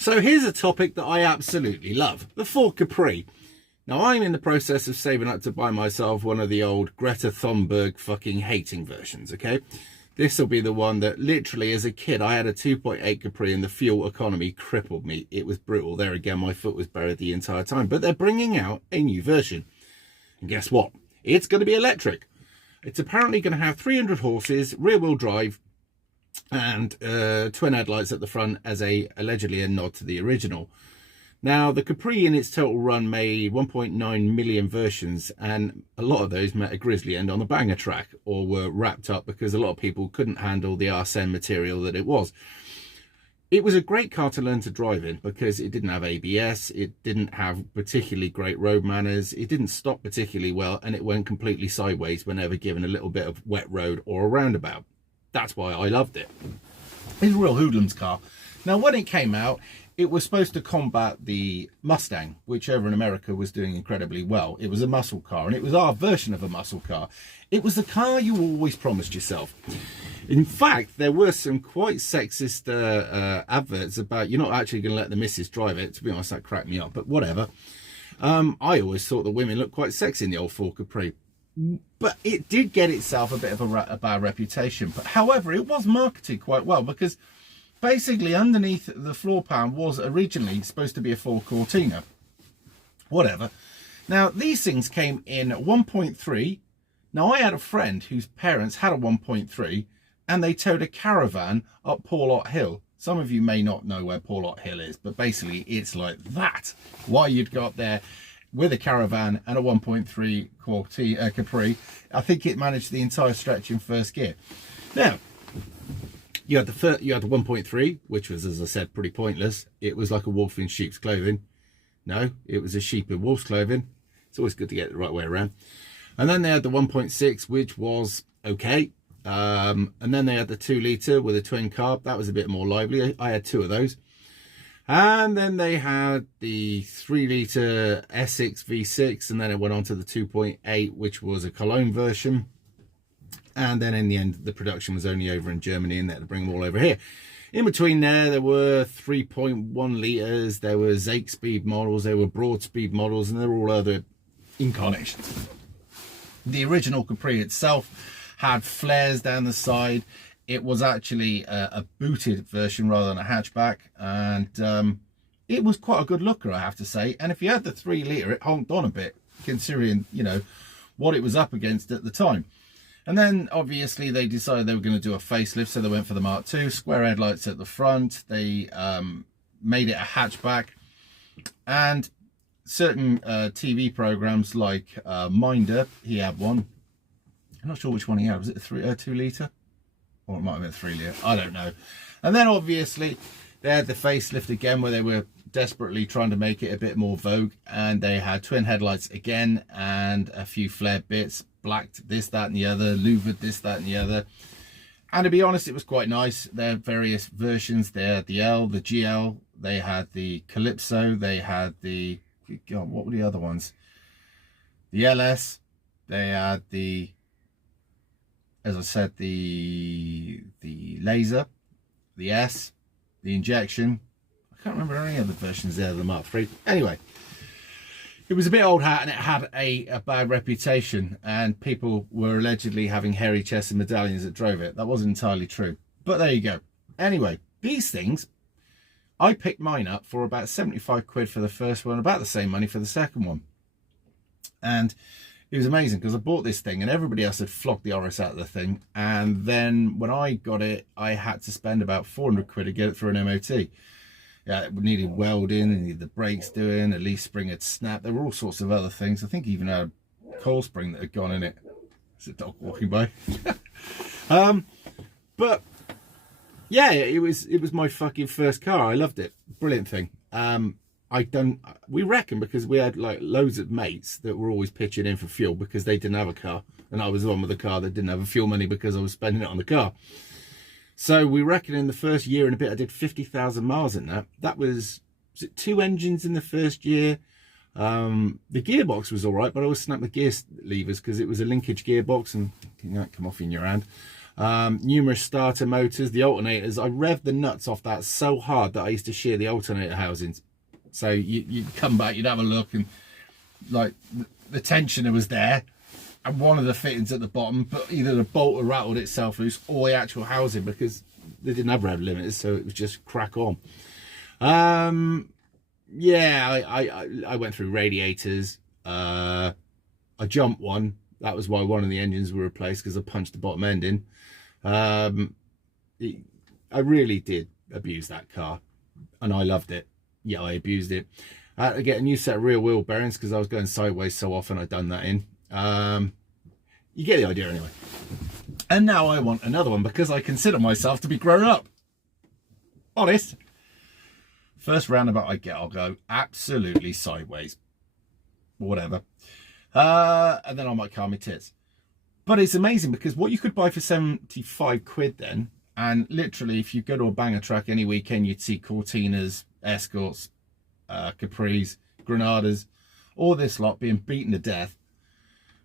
So here's a topic that I absolutely love, the Ford Capri. Now I'm in the process of saving up to buy myself one of the old Greta Thunberg fucking hating versions, okay? This will be the one that literally as a kid, I had a 2.8 Capri and the fuel economy crippled me. It was brutal. There again, my foot was buried the entire time, but they're bringing out a new version. And guess what? It's going to be electric. It's apparently going to have 300 horses, rear wheel drive, and twin headlights at the front as allegedly a nod to the original. Now the Capri in its total run made 1.9 million versions, and a lot of those met a grisly end on the banger track or were wrapped up because a lot of people couldn't handle the arsene material that it was. It was a great car to learn to drive in because it didn't have ABS, it didn't have particularly great road manners, it didn't stop particularly well, and it went completely sideways whenever given a little bit of wet road or a roundabout. That's why I loved it. It's a real hoodlum's car. Now, when it came out, it was supposed to combat the Mustang, which over in America was doing incredibly well. It was a muscle car, and it was our version of a muscle car. It was the car you always promised yourself. In fact, there were some quite sexist adverts about you're not actually going to let the missus drive it. To be honest, that cracked me up, but whatever. I always thought the women looked quite sexy in the old Ford Capri. But it did get itself a bit of a bad reputation. But however, it was marketed quite well because basically underneath the floor pan was originally supposed to be a Ford Cortina. Whatever. Now, these things came in 1.3. Now, I had a friend whose parents had a 1.3 and they towed a caravan up Porlock Hill. Some of you may not know where Porlock Hill is, but basically it's like that. Why you'd go up there with a caravan and a 1.3 Capri. I think it managed the entire stretch in first gear. Now, you had the 1.3, which was, as I said, pretty pointless. It was like a wolf in sheep's clothing. No, it was a sheep in wolf's clothing. It's always good to get it the right way around. And then they had the 1.6, which was okay. And then they had the 2 litre with a twin carb. That was a bit more lively. I had 2 of those. And then they had the 3 litre Essex V6, and then it went on to the 2.8, which was a Cologne version. And then in the end, the production was only over in Germany, and they had to bring them all over here. In between there were 3.1 litres, there were 8-speed models, there were broad-speed models, and there were all other incarnations. The original Capri itself had flares down the side. It was actually a booted version rather than a hatchback, and it was quite a good looker, I have to say. And if you had the 3 litre, it honked on a bit, considering, you know, what it was up against at the time. And then obviously they decided they were going to do a facelift, so they went for the Mark II, square headlights at the front. They made it a hatchback, and certain TV programs like Minder, he had one. I'm not sure which one he had. Was it a 2 litre? Or it might have been 3 litre, I don't know. And then obviously they had the facelift again, where they were desperately trying to make it a bit more vogue, and they had twin headlights again and a few flared bits, blacked this, that and the other, louvered this, that and the other. And to be honest, it was quite nice. There are various versions. They had the L, the GL, they had the Calypso, they had the, God, what were the other ones? The LS, they had the, as I said, the Laser, the S, the Injection. I can't remember any other versions there of the Mark III. Anyway, it was a bit old hat, and it had a bad reputation, and people were allegedly having hairy chests and medallions that drove it. That wasn't entirely true, but there you go. Anyway, these things, I picked mine up for about 75 quid for the first one, about the same money for the second one. And it was amazing because I bought this thing and everybody else had flogged the Oris out of the thing. And then when I got it, I had to spend about 400 quid to get it through an MOT. Yeah, it needed welding, it needed the brakes doing, a leaf spring had snapped. There were all sorts of other things. I think even had a coil spring that had gone in it. There's a dog walking by. But yeah, it was my fucking first car. I loved it. Brilliant thing. We reckon because we had like loads of mates that were always pitching in for fuel because they didn't have a car, and I was the one with a car that didn't have a fuel money because I was spending it on the car. So we reckon in the first year and a bit I did 50,000 miles in that. That was it 2 engines in the first year? The gearbox was all right, but I always snapped the gear levers because it was a linkage gearbox and you know, it come off in your hand. Numerous starter motors, the alternators. I revved the nuts off that so hard that I used to shear the alternator housings. So you'd come back, you'd have a look, and like the tensioner was there, and one of the fittings at the bottom, but either the bolt had rattled itself loose or the actual housing, because they didn't have rev limiters, so it was just crack on. Yeah, I went through radiators. I jumped one. That was why one of the engines were replaced, because I punched the bottom end in. I really did abuse that car, and I loved it. Yeah, I abused it. I had to get a new set of rear wheel bearings because I was going sideways so often. I'd done that in. You get the idea anyway. And now I want another one because I consider myself to be grown up. Honest. First roundabout I get, I'll go absolutely sideways. Whatever. And then I might calm my tits. But it's amazing because what you could buy for 75 quid then, and literally if you go to a banger track any weekend, you'd see Cortinas, Escorts, Capris, Granadas, all this lot being beaten to death,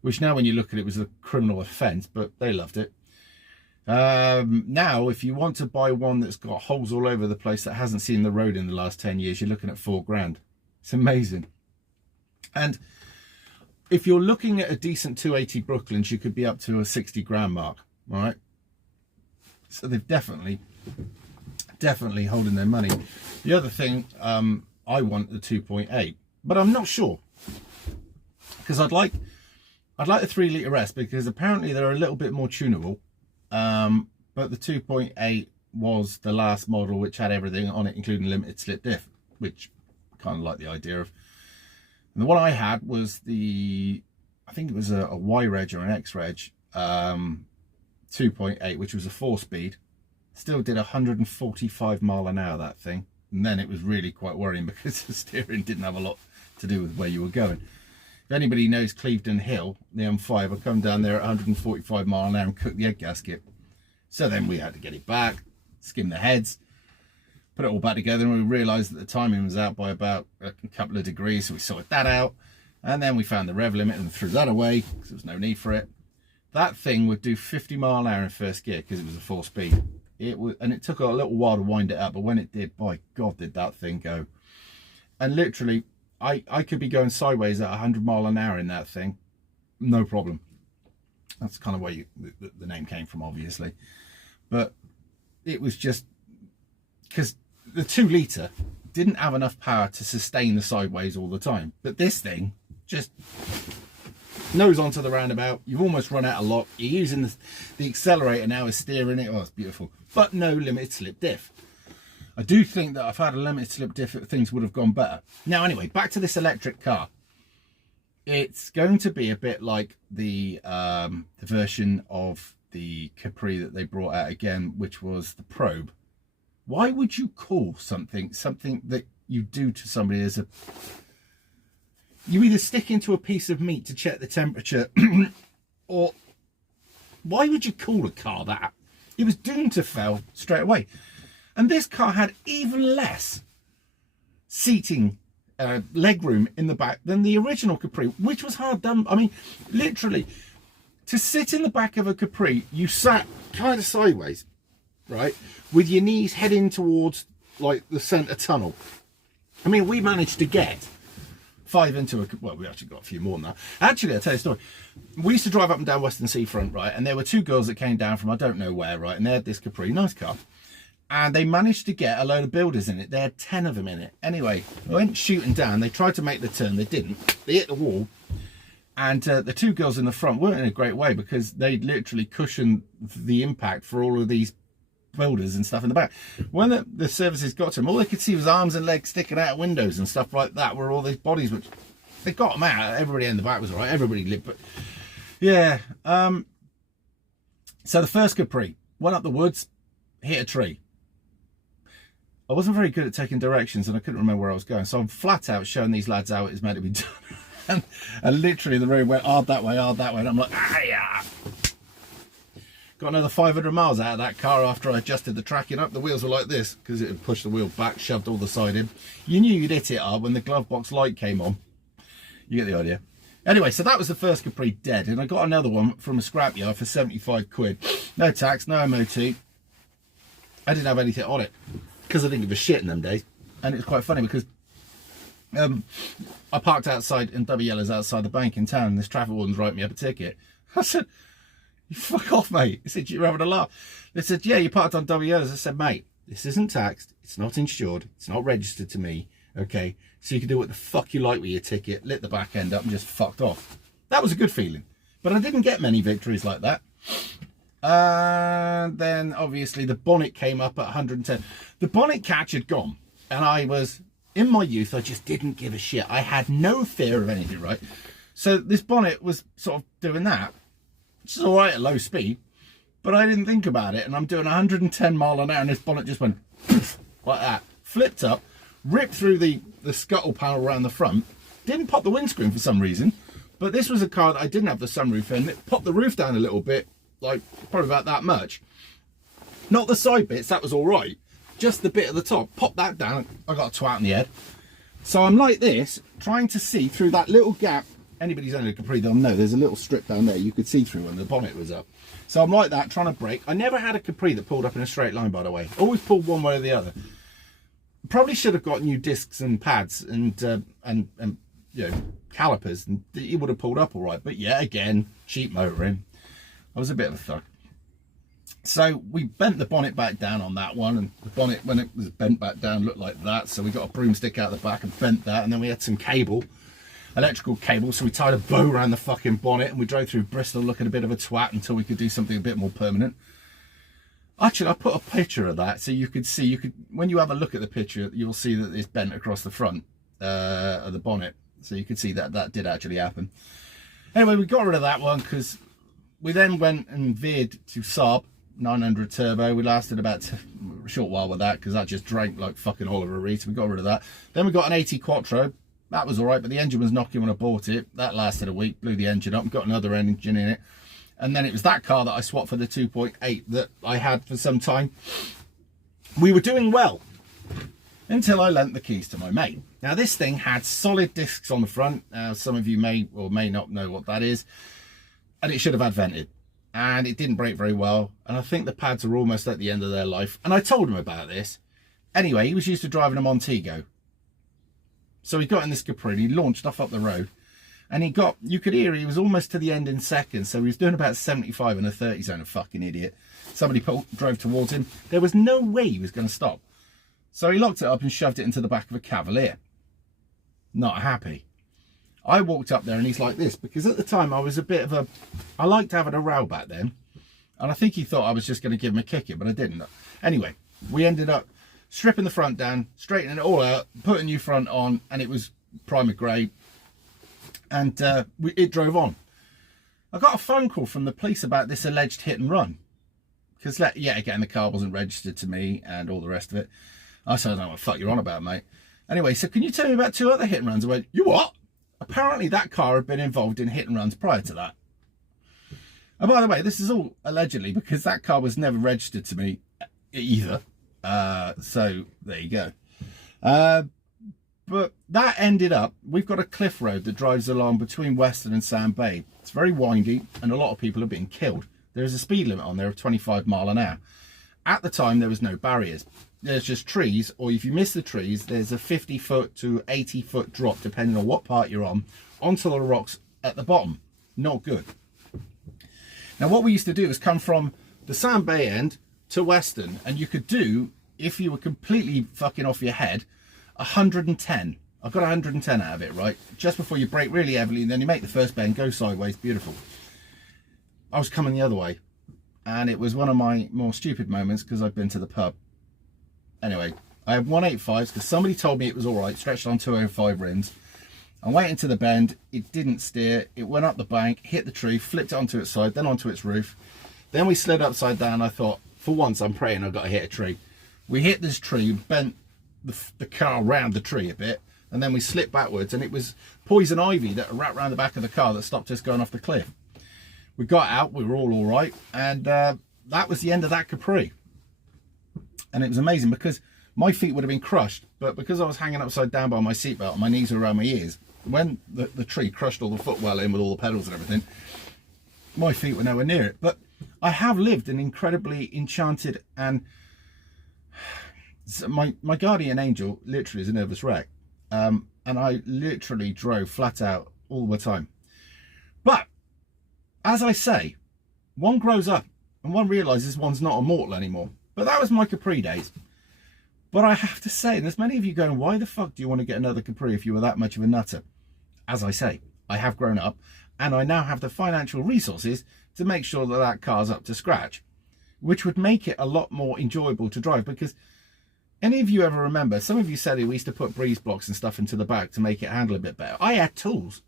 which now when you look at it was a criminal offence, but they loved it. Now, if you want to buy one that's got holes all over the place that hasn't seen the road in the last 10 years, you're looking at £4 grand. It's amazing. And if you're looking at a decent 280 Brooklands, you could be up to a 60 grand mark, right? So they've definitely holding their money. The other thing, I want the 2.8, but I'm not sure, because I'd like a 3 litre S, because apparently they're a little bit more tunable. But the 2.8 was the last model which had everything on it, including limited slip diff, which I kind of like the idea of. And the one I had was I think it was a Y-Reg or an X-Reg 2.8, which was a 4-speed. Still did 145 mile an hour, that thing. And then it was really quite worrying because the steering didn't have a lot to do with where you were going. If anybody knows Clevedon Hill, the M5, I come down there at 145 mile an hour and cook the egg gasket. So then we had to get it back, skim the heads, put it all back together, and we realised that the timing was out by about a couple of degrees, so we sorted that out. And then we found the rev limit and threw that away because there was no need for it. That thing would do 50 mile an hour in first gear because it was a 4-speed. And it took a little while to wind it up, but when it did, by God, did that thing go. And literally, I could be going sideways at 100 mile an hour in that thing, no problem. That's kind of where the name came from, obviously. But it was just because the 2 litre didn't have enough power to sustain the sideways all the time. But this thing just nose onto the roundabout. You've almost run out of lock. You're using the accelerator now as steering it. Oh, it's beautiful. But no limited slip diff. I do think that if I had a limited slip diff, things would have gone better. Now, anyway, back to this electric car. It's going to be a bit like the version of the Capri that they brought out again, which was the Probe. Why would you call something that you do to somebody as a... You either stick into a piece of meat to check the temperature, or why would you call a car that? It was doomed to fail straight away. And this car had even less seating legroom in the back than the original Capri, which was hard done. I mean, literally, to sit in the back of a Capri, you sat kind of sideways, right, with your knees heading towards like the centre tunnel. I mean, we managed to get 5 into a... Well, we actually got a few more than that. Actually, I'll tell you a story. We used to drive up and down Western Seafront, right, and there were 2 girls that came down from I don't know where, right, and they had this Capri, nice car. And they managed to get a load of builders in it. They had 10 of them in it. Anyway, I went shooting down. They tried to make the turn. They didn't. They hit the wall. And the 2 girls in the front weren't in a great way because they literally cushioned the impact for all of these builders and stuff in the back. When the services got to them, all they could see was arms and legs sticking out of windows and stuff like that, were all these bodies, which they got them out. Everybody in the back was all right. Everybody lived. But yeah. So the first Capri went up the woods, hit a tree. I wasn't very good at taking directions and I couldn't remember where I was going. So I'm flat out showing these lads how it's meant to be done. and literally the road went hard that way. And I'm like, ah, yeah. Got another 500 miles out of that car after I adjusted the tracking up. The wheels were like this because it had pushed the wheel back, shoved all the side in. You knew you'd hit it hard when the glove box light came on. You get the idea. Anyway, so that was the first Capri dead. And I got another one from a scrapyard for 75 quid. No tax, no MOT. I didn't have anything on it because I didn't give a shit in them days. And it was quite funny because I parked outside in double yellows outside the bank in town, and this traffic warden's writing me up a ticket. I said, "You fuck off, mate." He said, "You're having a laugh." They said, "Yeah, you parked on double yellows." I said, "Mate, this isn't taxed, it's not insured, it's not registered to me, okay? So you can do what the fuck you like with your ticket," lit the back end up and just fucked off. That was a good feeling. But I didn't get many victories like that. And then obviously the bonnet came up at 110. The bonnet catch had gone, and I was, in my youth, I just didn't give a shit. I had no fear of anything, right? So this bonnet was sort of doing that, which is all right at low speed, but I didn't think about it. And I'm doing 110 mile an hour, and this bonnet just went like that, flipped up, ripped through the scuttle panel around the front, didn't pop the windscreen for some reason. But this was a car that I didn't have the sunroof in. It popped the roof down a little bit, like probably about that much. Not the side bits, that was all right. Just the bit at the top, pop that down. I got a twat in the head. So I'm like this, trying to see through that little gap. Anybody's owned a Capri, they'll know there's a little strip down there you could see through when the bonnet was up. So I'm like that, trying to brake. I never had a Capri that pulled up in a straight line, by the way. Always pulled one way or the other. Probably should have got new discs and pads and you know, calipers, and it would have pulled up all right. But yeah, again, cheap motoring. I was a bit of a thug. So we bent the bonnet back down on that one, and the bonnet, when it was bent back down, looked like that. So we got a broomstick out the back and bent that, and then we had some cable, electrical cable, so we tied a bow around the fucking bonnet, and we drove through Bristol looking a bit of a twat until we could do something a bit more permanent. Actually, I put a picture of that so you could see, when you have a look at the picture, you'll see that it's bent across the front of the bonnet. So you could see that that did actually happen. Anyway, we got rid of that one because we then went and veered to Saab 900 turbo. We lasted about a short while with that because that just drank like fucking Oliver Reed. So we got rid of that. Then we got an 80 Quattro. That was all right, but the engine was knocking when I bought it. That lasted a week, blew the engine up, got another engine in it. And then it was that car that I swapped for the 2.8 that I had for some time. We were doing well until I lent the keys to my mate. Now this thing had solid discs on the front. Some of you may or may not know what that is. And it should have had vented. And it didn't brake very well. And I think the pads are almost at the end of their life. And I told him about this. Anyway, he was used to driving a Montego. So he got in this Capri, he launched off up the road. And he got, you could hear he was almost to the end in seconds. So he was doing about 75 in a 30 zone, a fucking idiot. Somebody drove towards him. There was no way he was going to stop. So he locked it up and shoved it into the back of a Cavalier. Not happy. I walked up there and he's like this, because at the time I was a bit of a, I liked having a row back then. And I think he thought I was just going to give him a kicking, but I didn't. Anyway, we ended up stripping the front down, straightening it all out, putting new front on, and it was primer grey. And it drove on. I got a phone call from the police about this alleged hit and run. Because, yeah, again, the car wasn't registered to me and all the rest of it. I said, "I don't know what the fuck you're on about, mate." Anyway, so can you tell me about 2 other hit and runs? I went, "You what?" Apparently that car had been involved in hit and runs prior to that. And by the way, this is all allegedly because that car was never registered to me either. So there you go. But that ended up, we've got a cliff road that drives along between Western and Sand Bay. It's very windy and a lot of people are being killed. There's a speed limit on there of 25 mile an hour. At the time, there was no barriers. There's just trees, or if you miss the trees, there's a 50 foot to 80 foot drop, depending on what part you're on, onto the rocks at the bottom. Not good. Now, what we used to do is come from the Sand Bay end to Western, and you could do, if you were completely fucking off your head, 110. I got 110 out of it, right? Just before you brake really heavily, and then you make the first bend, go sideways, beautiful. I was coming the other way, and it was one of my more stupid moments because I'd been to the pub. Anyway, I had 185s because somebody told me it was all right, stretched on 205 rims. I went into the bend, it didn't steer, it went up the bank, hit the tree, flipped it onto its side, then onto its roof. Then we slid upside down. I thought, for once, I'm praying I've got to hit a tree. We hit this tree, bent the car around the tree a bit, and then we slipped backwards, and it was poison ivy that wrapped around the back of the car that stopped us going off the cliff. We got out, we were all right, and that was the end of that Capri. And it was amazing because my feet would have been crushed, but because I was hanging upside down by my seatbelt and my knees were around my ears, when the tree crushed all the footwell in with all the pedals and everything, my feet were nowhere near it. But I have lived an incredibly enchanted, and my guardian angel literally is a nervous wreck. And I literally drove flat out all the time. But as I say, one grows up and one realizes one's not immortal anymore. But that was my Capri days. But I have to say, and there's many of you going, why the fuck do you want to get another Capri if you were that much of a nutter? As I say, I have grown up and I now have the financial resources to make sure that that car's up to scratch, which would make it a lot more enjoyable to drive. Because any of you ever remember, some of you said we used to put breeze blocks and stuff into the back to make it handle a bit better. I had tools.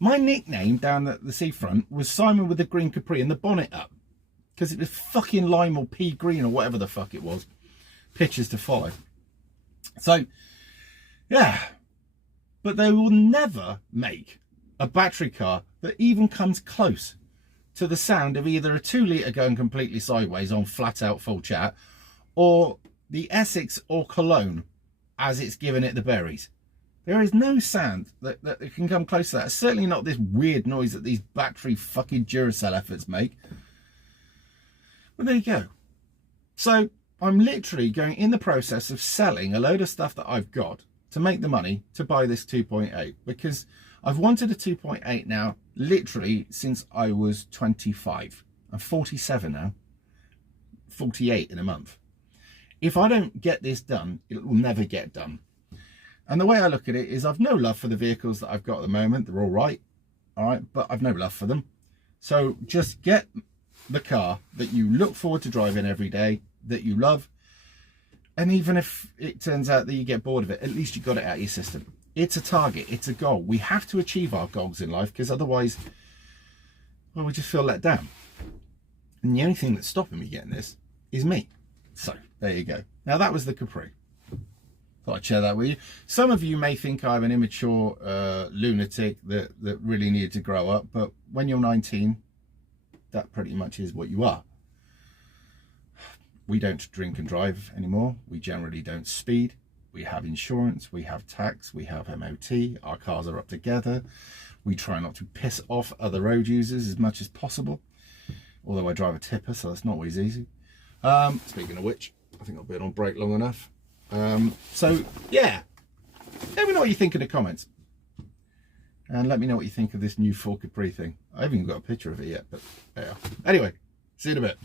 My nickname down at the seafront was Simon with the green Capri and the bonnet up, because it was fucking lime or pea green or whatever the fuck it was. Pictures to follow. So, yeah. But they will never make a battery car that even comes close to the sound of either a 2 litre going completely sideways on flat out full chat, or the Essex or Cologne as it's given it the berries. There is no sound that can come close to that. Certainly not this weird noise that these battery fucking Duracell efforts make. But there you go. So I'm literally going in the process of selling a load of stuff that I've got to make the money to buy this 2.8, because I've wanted a 2.8 now literally since I was 25. I'm 47 now, 48 in a month. If I don't get this done, it will never get done. And the way I look at it is I've no love for the vehicles that I've got at the moment. They're all right, but I've no love for them. So just get the car that you look forward to driving every day, that you love. And even if it turns out that you get bored of it, at least you got it out of your system. It's a target, it's a goal. We have to achieve our goals in life, because otherwise, well, we just feel let down. And the only thing that's stopping me getting this is me. So there you go. Now that was the Capri. Thought I'd share that with you. Some of you may think I'm an immature lunatic that really needed to grow up, but when you're 19, that pretty much is what you are. We don't drink and drive anymore. We generally don't speed. We have insurance, we have tax, we have MOT, our cars are up together. We try not to piss off other road users as much as possible. Although I drive a tipper, so that's not always easy. Speaking of which, I think I've been on break long enough. So yeah, let me know what you think in the comments. And let me know what you think of this new Ford Capri thing. I haven't even got a picture of it yet, but yeah. Anyway, see you in a bit.